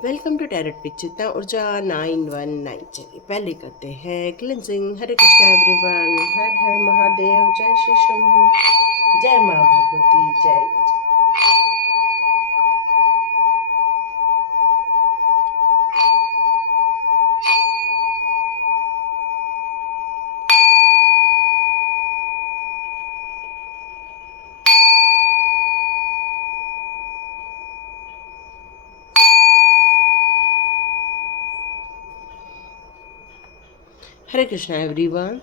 Welcome to tarot with चित्ता ऊर्जा 919। चलिए पहले करते हैं क्लिनजिंग। हरे कृष्णा एवरीवन, हर हर महादेव, जय श्री शंभू, जय माँ भगवती, जय विजय। हरे Krishna everyone,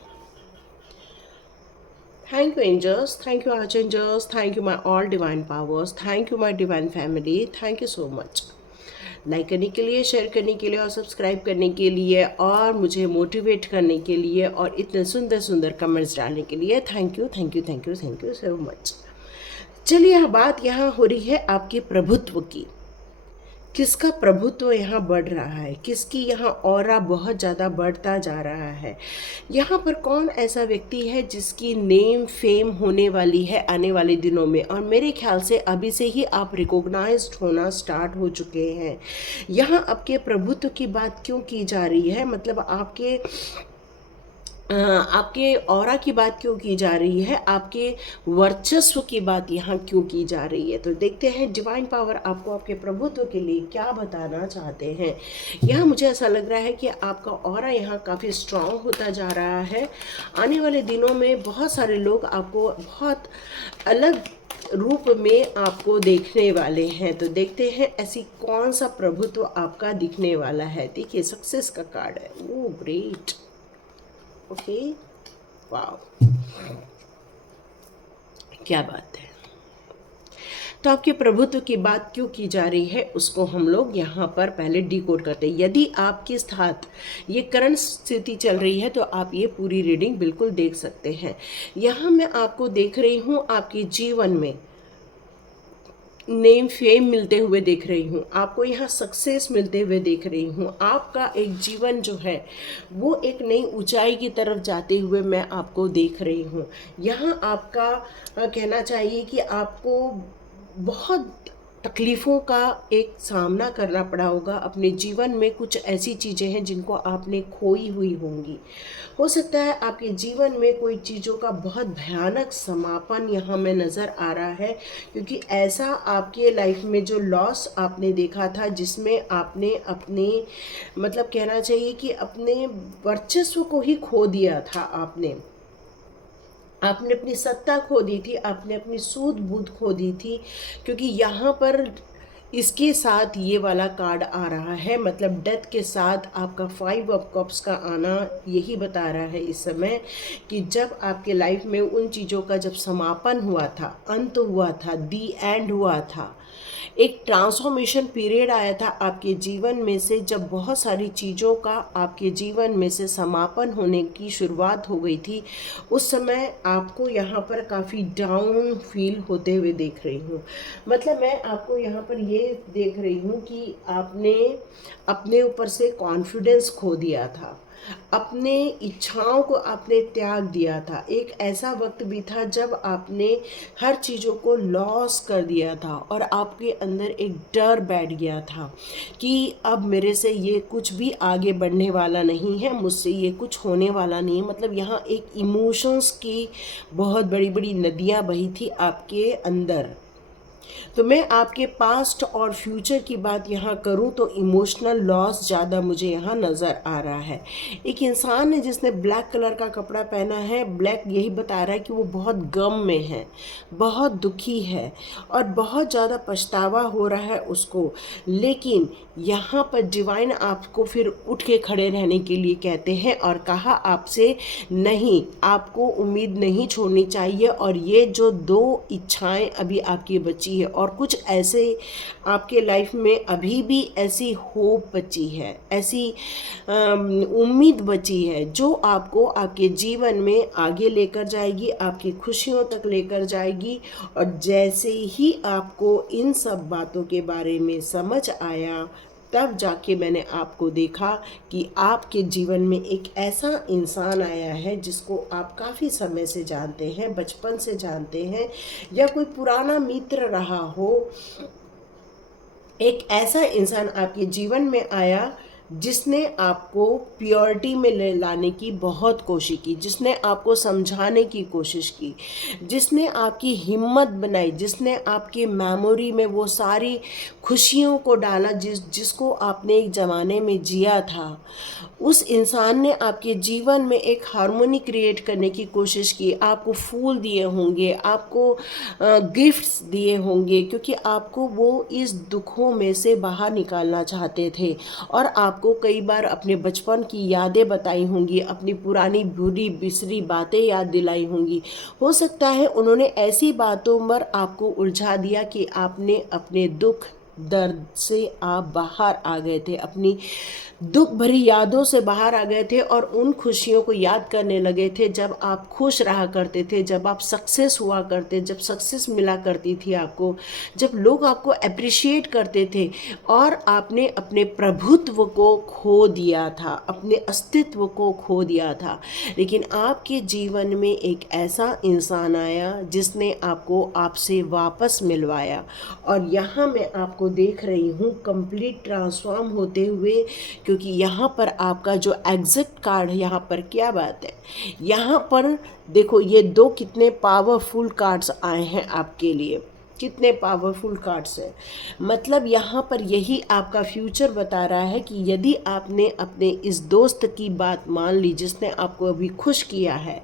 thank you angels, thank you archangels, thank you my all divine powers, thank you my divine family, thank you so much। Like करने के लिए, शेयर करने के लिए और सब्सक्राइब करने के लिए और मुझे मोटिवेट करने के लिए और इतने सुंदर सुंदर कमेंट्स डालने के लिए thank you thank you thank you thank you so much. चलिए बात यहाँ हो रही है आपके प्रभुत्व की। किसका प्रभुत्व यहाँ बढ़ रहा है, किसकी यहाँ ऑरा बहुत ज़्यादा बढ़ता जा रहा है। यहाँ पर कौन ऐसा व्यक्ति है जिसकी नेम फेम होने वाली है आने वाले दिनों में, और मेरे ख्याल से अभी से ही आप रिकॉग्नाइज्ड होना स्टार्ट हो चुके हैं। यहाँ आपके प्रभुत्व की बात क्यों की जा रही है, मतलब आपके ऑरा की बात क्यों की जा रही है, आपके वर्चस्व की बात यहाँ क्यों की जा रही है। तो देखते हैं डिवाइन पावर आपको आपके प्रभुत्व के लिए क्या बताना चाहते हैं। यहाँ मुझे ऐसा लग रहा है कि आपका ऑरा यहाँ काफ़ी स्ट्रांग होता जा रहा है। आने वाले दिनों में बहुत सारे लोग आपको बहुत अलग रूप में आपको देखने वाले हैं। तो देखते हैं ऐसी कौन सा प्रभुत्व आपका दिखने वाला है। देखिए सक्सेस का कार्ड है, वो ग्रेट, ओके, वाह, क्या बात है। तो आपके प्रभुत्व की बात क्यों की जा रही है उसको हम लोग यहाँ पर पहले डिकोड करते हैं। यदि आपके साथ ये करंट स्थिति चल रही है तो आप ये पूरी रीडिंग बिल्कुल देख सकते हैं। यहाँ मैं आपको देख रही हूँ आपके जीवन में नेम फेम मिलते हुए देख रही हूँ, आपको यहाँ सक्सेस मिलते हुए देख रही हूँ। आपका एक जीवन जो है वो एक नई ऊंचाई की तरफ जाते हुए मैं आपको देख रही हूँ। यहाँ आपका कहना चाहिए कि आपको बहुत तकलीफ़ों का एक सामना करना पड़ा होगा अपने जीवन में। कुछ ऐसी चीज़ें हैं जिनको आपने खोई हुई होंगी। हो सकता है आपके जीवन में कोई चीज़ों का बहुत भयानक समापन यहाँ में नज़र आ रहा है, क्योंकि ऐसा आपके लाइफ में जो लॉस आपने देखा था जिसमें आपने अपने मतलब कहना चाहिए कि अपने वर्चस्व को ही खो दिया था। आपने अपनी सत्ता खो दी थी, आपने अपनी सूझ बूझ खो दी थी, क्योंकि यहाँ पर इसके साथ ये वाला कार्ड आ रहा है, मतलब डेथ के साथ आपका 5 ऑफ कप्स का आना यही बता रहा है इस समय कि जब आपके लाइफ में उन चीज़ों का जब समापन हुआ था, अंत हुआ था, दी एंड हुआ था, एक ट्रांसफॉर्मेशन पीरियड आया था आपके जीवन में से, जब बहुत सारी चीज़ों का आपके जीवन में से समापन होने की शुरुआत हो गई थी। उस समय आपको यहाँ पर काफ़ी डाउन फील होते हुए देख रही हूँ। मतलब मैं आपको यहाँ पर ये देख रही हूँ कि आपने अपने ऊपर से कॉन्फिडेंस खो दिया था, अपने इच्छाओं को आपने त्याग दिया था। एक ऐसा वक्त भी था जब आपने हर चीज़ों को लॉस कर दिया था और आपके अंदर एक डर बैठ गया था कि अब मेरे से ये कुछ भी आगे बढ़ने वाला नहीं है, मुझसे ये कुछ होने वाला नहीं है। मतलब यहाँ एक इमोशंस की बहुत बड़ी बड़ी नदियाँ बही थी आपके अंदर। तो मैं आपके पास्ट और फ्यूचर की बात यहाँ करूँ तो इमोशनल लॉस ज़्यादा मुझे यहाँ नज़र आ रहा है। एक इंसान है जिसने ब्लैक कलर का कपड़ा पहना है, ब्लैक यही बता रहा है कि वो बहुत गम में है, बहुत दुखी है और बहुत ज़्यादा पछतावा हो रहा है उसको। लेकिन यहाँ पर डिवाइन आपको फिर उठ के खड़े रहने के लिए कहते हैं और कहा आपसे, नहीं, आपको उम्मीद नहीं छोड़नी चाहिए और ये जो 2 इच्छाएं अभी आपकी बची है और कुछ ऐसे आपके लाइफ में अभी भी ऐसी होप बची है, ऐसी उम्मीद बची है जो आपको आपके जीवन में आगे लेकर जाएगी, आपकी खुशियों तक लेकर जाएगी। और जैसे ही आपको इन सब बातों के बारे में समझ आया तब जाके मैंने आपको देखा कि आपके जीवन में एक ऐसा इंसान आया है जिसको आप काफ़ी समय से जानते हैं, बचपन से जानते हैं, या कोई पुराना मित्र रहा हो एक ऐसा इंसान आपके जीवन में आया जिसने आपको प्योरिटी में ले लाने की बहुत कोशिश की, जिसने आपको समझाने की कोशिश की, जिसने आपकी हिम्मत बनाई, जिसने आपकी मेमोरी में वो सारी खुशियों को डाला जिसको आपने एक ज़माने में जिया था। उस इंसान ने आपके जीवन में एक हार्मोनी क्रिएट करने की कोशिश की। आपको फूल दिए होंगे, आपको गिफ्ट्स दिए होंगे, क्योंकि आपको वो इस दुखों में से बाहर निकालना चाहते थे। और आपको कई बार अपने बचपन की यादें बताई होंगी, अपनी पुरानी बुरी बिसरी बातें याद दिलाई होंगी। हो सकता है उन्होंने ऐसी बातों पर आपको उलझा दिया कि आपने अपने दुख दर्द से आप बाहर आ गए थे, अपनी दुख भरी यादों से बाहर आ गए थे और उन खुशियों को याद करने लगे थे जब आप खुश रहा करते थे, जब आप सक्सेस हुआ करते, जब सक्सेस मिला करती थी आपको, जब लोग आपको अप्रिशिएट करते थे। और आपने अपने प्रभुत्व को खो दिया था, अपने अस्तित्व को खो दिया था। लेकिन आपके जीवन में एक ऐसा इंसान आया जिसने आपको आपसे वापस मिलवाया। और यहाँ मैं आपको देख रही हूँ कंप्लीट ट्रांसफॉर्म होते हुए, क्योंकि यहाँ पर आपका जो एग्जिट कार्ड है, यहाँ पर क्या बात है, यहाँ पर देखो ये दो कितने पावरफुल कार्ड्स आए हैं आपके लिए, कितने पावरफुल कार्ड्स हैं। मतलब यहाँ पर यही आपका फ्यूचर बता रहा है कि यदि आपने अपने इस दोस्त की बात मान ली जिसने आपको अभी खुश किया है,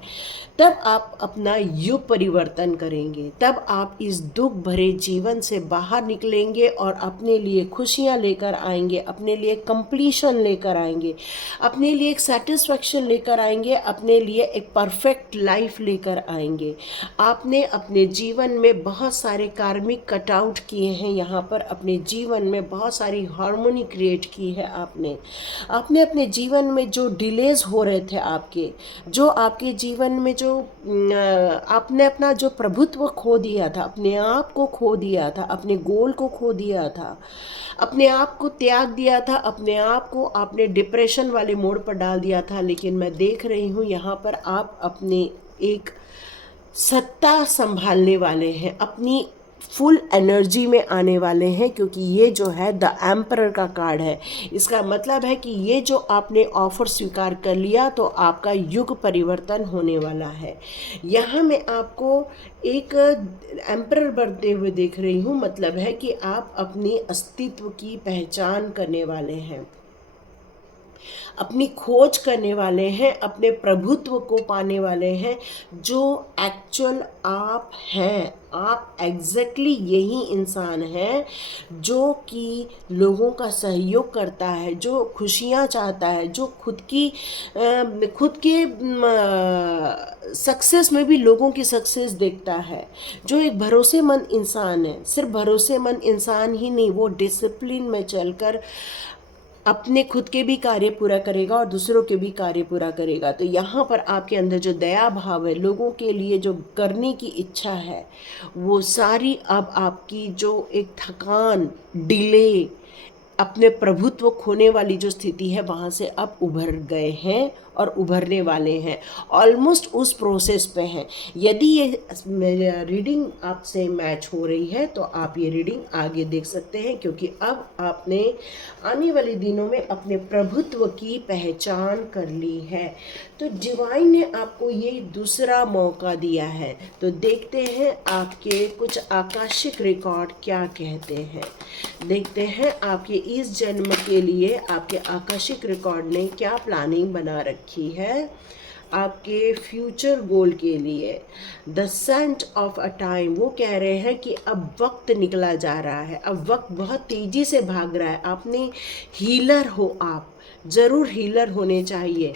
तब आप अपना युग परिवर्तन करेंगे, तब आप इस दुख भरे जीवन से बाहर निकलेंगे और अपने लिए खुशियाँ लेकर आएंगे, अपने लिए कंप्लीशन लेकर आएंगे, अपने लिए एक सेटिस्फैक्शन लेकर आएंगे, अपने लिए एक परफेक्ट लाइफ लेकर आएंगे। आपने अपने जीवन में बहुत सारे कार्मिक कटआउट किए हैं, यहाँ पर अपने जीवन में बहुत सारी हार्मोनी क्रिएट की है आपने अपने जीवन में जो डिलेज हो रहे थे आपके, जो आपके जीवन में जो आपने अपना जो प्रभुत्व खो दिया था, अपने आप को खो दिया था, अपने गोल को खो दिया था, अपने आप को त्याग दिया था, अपने आप को आपने डिप्रेशन वाले मोड़ पर डाल दिया था। लेकिन मैं देख रही हूँ यहाँ पर आप अपने एक सत्ता संभालने वाले हैं, अपनी फुल एनर्जी में आने वाले हैं, क्योंकि ये जो है द एम्परर का कार्ड है। इसका मतलब है कि ये जो आपने ऑफर स्वीकार कर लिया तो आपका युग परिवर्तन होने वाला है। यहाँ मैं आपको एक एम्परर बनते हुए देख रही हूँ, मतलब है कि आप अपने अस्तित्व की पहचान करने वाले हैं, अपनी खोज करने वाले हैं, अपने प्रभुत्व को पाने वाले हैं, जो एक्चुअल आप हैं। आप एग्जैक्टली यही इंसान है जो कि लोगों का सहयोग करता है, जो खुशियाँ चाहता है, जो खुद के सक्सेस में भी लोगों की सक्सेस देखता है, जो एक भरोसेमंद इंसान है। सिर्फ भरोसेमंद इंसान ही नहीं, वो डिसिप्लिन में चलकर अपने खुद के भी कार्य पूरा करेगा और दूसरों के भी कार्य पूरा करेगा। तो यहाँ पर आपके अंदर जो दया भाव है, लोगों के लिए जो करने की इच्छा है, वो सारी अब आपकी जो एक थकान, डिले, अपने प्रभुत्व खोने वाली जो स्थिति है वहाँ से अब उभर गए हैं और उभरने वाले हैं, ऑलमोस्ट उस प्रोसेस पे हैं। यदि ये रीडिंग आपसे मैच हो रही है तो आप ये रीडिंग आगे देख सकते हैं, क्योंकि अब आपने आने वाले दिनों में अपने प्रभुत्व की पहचान कर ली है। तो डिवाइन ने आपको ये दूसरा मौका दिया है। तो देखते हैं आपके कुछ आकाशिक रिकॉर्ड क्या कहते हैं, देखते हैं आपके इस जन्म के लिए आपके आकाशिक रिकॉर्ड ने क्या प्लानिंग बना रखी है आपके फ्यूचर गोल के लिए। The saint of a time, वो कह रहे हैं कि अब वक्त निकला जा रहा है, अब वक्त बहुत तेज़ी से भाग रहा है। आपने हीलर हो, आप ज़रूर हीलर होने चाहिए।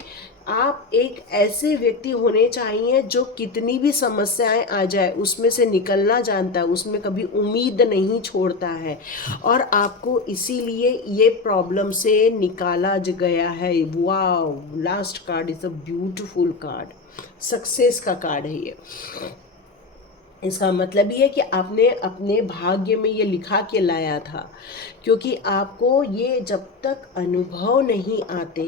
आप एक ऐसे व्यक्ति होने चाहिए जो कितनी भी समस्याएं आ जाए उसमें से निकलना जानता है, उसमें कभी उम्मीद नहीं छोड़ता है, और आपको इसीलिए ये प्रॉब्लम से निकाला गया है। वाह, last card is a beautiful card, success का कार्ड है ये। इसका मतलब ये है कि आपने अपने भाग्य में ये लिखा के लाया था, क्योंकि आपको ये जब तक अनुभव नहीं आते,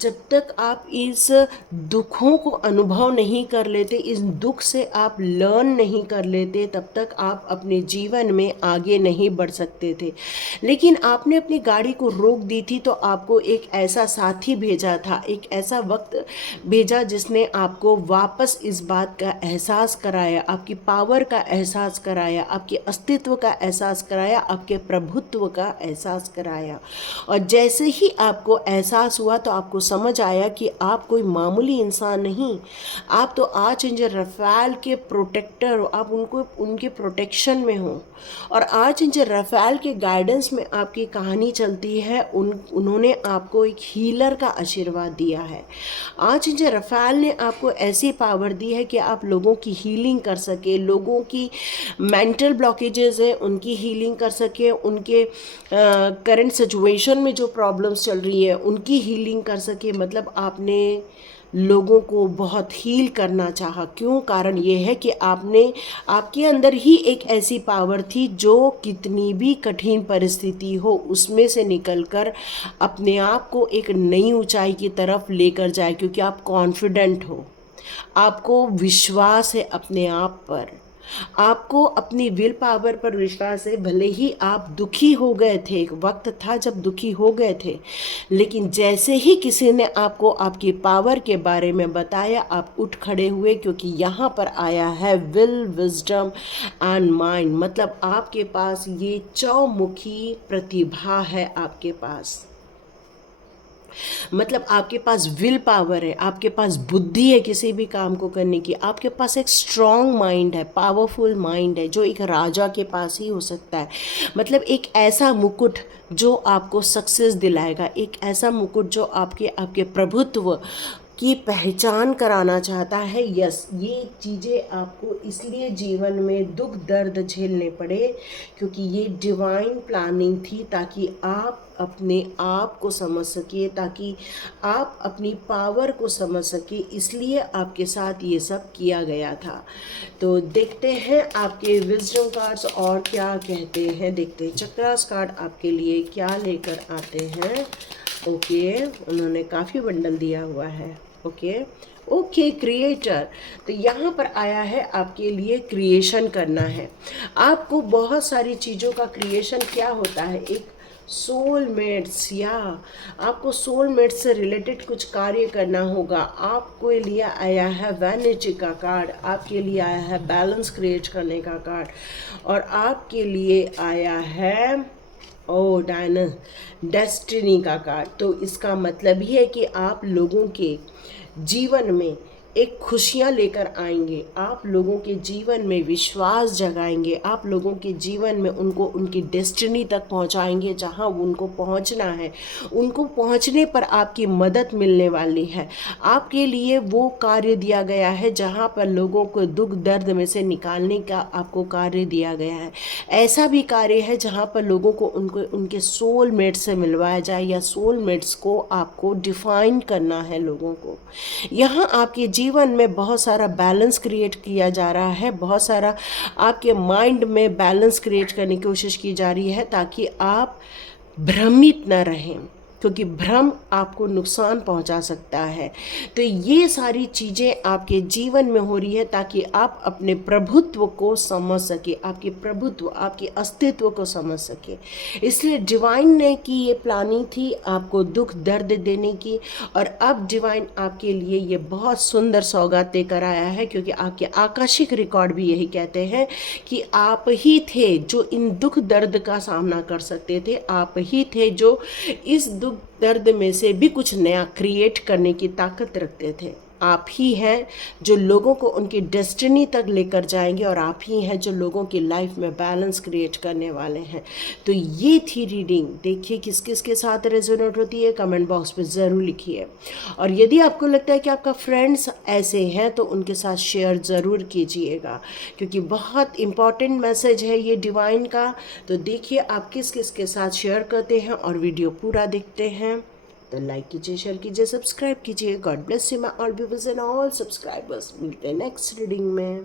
जब तक आप इस दुखों को अनुभव नहीं कर लेते, इस दुख से आप लर्न नहीं कर लेते, तब तक आप अपने जीवन में आगे नहीं बढ़ सकते थे। लेकिन आपने अपनी गाड़ी को रोक दी थी, तो आपको एक ऐसा साथी भेजा था, एक ऐसा वक्त भेजा जिसने आपको वापस इस बात का एहसास कराया, आपकी पावर का एहसास कराया, आपके अस्तित्व का एहसास कराया, आपके प्रभुत्व का एहसास कराया। और जैसे ही आपको एहसास हुआ तो आपको समझ आया कि आप कोई मामूली इंसान नहीं, आप तो आर्चएंजल रफाएल के प्रोटेक्टर हो, आप उनके प्रोटेक्शन में हो। और आर्चएंजल रफाएल के गाइडेंस में आपकी कहानी चलती है। उन्होंने आपको एक हीलर का आशीर्वाद दिया है। आर्चएंजल रफाएल ने आपको ऐसी पावर दी है कि आप लोगों की हीलिंग कर सके, लोगों की मेंटल ब्लॉकेजेस है उनकी हीलिंग कर सके, उनके करंट सिचुएशन में जो प्रॉब्लम्स चल रही है उनकी हीलिंग कर सके। मतलब आपने लोगों को बहुत हील करना चाहा। क्यों? कारण ये है कि आपके अंदर ही एक ऐसी पावर थी जो कितनी भी कठिन परिस्थिति हो उसमें से निकलकर अपने आप को एक नई ऊंचाई की तरफ लेकर जाए, क्योंकि आप कॉन्फिडेंट हो, आपको विश्वास है अपने आप पर, आपको अपनी विल पावर पर विश्वास है। भले ही आप दुखी हो गए थे, एक वक्त था जब दुखी हो गए थे, लेकिन जैसे ही किसी ने आपको आपकी पावर के बारे में बताया, आप उठ खड़े हुए, क्योंकि यहाँ पर आया है विल, विजडम एंड माइंड। मतलब आपके पास ये चौमुखी प्रतिभा है आपके पास। मतलब आपके पास विल पावर है, आपके पास बुद्धि है किसी भी काम को करने की, आपके पास एक स्ट्रॉन्ग माइंड है, पावरफुल माइंड है, जो एक राजा के पास ही हो सकता है। मतलब एक ऐसा मुकुट जो आपको सक्सेस दिलाएगा, एक ऐसा मुकुट जो आपके प्रभुत्व की पहचान कराना चाहता है। यस, ये चीज़ें आपको इसलिए जीवन में दुख दर्द झेलने पड़े क्योंकि ये डिवाइन प्लानिंग थी, ताकि आप अपने आप को समझ सकिए, ताकि आप अपनी पावर को समझ सके, इसलिए आपके साथ ये सब किया गया था। तो देखते हैं आपके विजडम कार्ड्स और क्या कहते हैं। देखते हैं चक्रास कार्ड आपके लिए क्या लेकर आते हैं। ओके, उन्होंने काफ़ी बंडल दिया हुआ है। Okay, creator. तो यहाँ पर आया है आपके लिए क्रिएशन करना है। आपको बहुत सारी चीज़ों का क्रिएशन क्या होता है, एक सोलमेट्स, या आपको सोलमेट्स से रिलेटेड कुछ कार्य करना होगा। आपको लिए आया है वैनिटी का कार्ड, आपके लिए आया है बैलेंस क्रिएट करने का कार्ड, और आपके लिए आया है डेस्टिनी का कार्ड। तो इसका मतलब ही है कि आप लोगों के जीवन में एक खुशियाँ लेकर आएंगे, आप लोगों के जीवन में विश्वास जगाएंगे, आप लोगों के जीवन में उनको उनकी डेस्टिनी तक पहुंचाएंगे जहां उनको पहुंचना है। उनको पहुंचने पर आपकी मदद मिलने वाली है। आपके लिए वो कार्य दिया गया है जहां पर लोगों को दुख दर्द में से निकालने का आपको कार्य दिया गया है। ऐसा भी कार्य है जहां पर लोगों को उनके सोलमेट से मिलवाया जाए, या सोलमेट्स को आपको डिफाइन करना है लोगों को। यहाँ आपके जीवन में बहुत सारा बैलेंस क्रिएट किया जा रहा है, बहुत सारा आपके माइंड में बैलेंस क्रिएट करने की कोशिश की जा रही है, ताकि आप भ्रमित न रहें, क्योंकि भ्रम आपको नुकसान पहुंचा सकता है। तो ये सारी चीज़ें आपके जीवन में हो रही है ताकि आप अपने प्रभुत्व को समझ सके, आपके प्रभुत्व, आपके अस्तित्व को समझ सके। इसलिए डिवाइन ने की ये प्लानिंग थी आपको दुख दर्द देने की, और अब डिवाइन आपके लिए ये बहुत सुंदर सौगात देकर आया है, क्योंकि आपके आकाशिक रिकॉर्ड भी यही कहते हैं कि आप ही थे जो इन दुख दर्द का सामना कर सकते थे, आप ही थे जो इस दुख दर्द में से भी कुछ नया क्रिएट करने की ताकत रखते थे। आप ही हैं जो लोगों को उनकी डेस्टिनी तक लेकर जाएंगे, और आप ही हैं जो लोगों की लाइफ में बैलेंस क्रिएट करने वाले हैं। तो ये थी रीडिंग। देखिए किस किस के साथ रेजोनेट होती है, कमेंट बॉक्स में ज़रूर लिखिए। और यदि आपको लगता है कि आपका फ्रेंड्स ऐसे हैं तो उनके साथ शेयर ज़रूर कीजिएगा, क्योंकि बहुत इम्पॉर्टेंट मैसेज है ये डिवाइन का। तो देखिए आप किस किस के साथ शेयर करते हैं और वीडियो पूरा देखते हैं। तो लाइक कीजिए, शेयर कीजिए, सब्सक्राइब कीजिए। God bless you my all viewers and all subscribers. मिलते हैं नेक्स्ट रीडिंग में।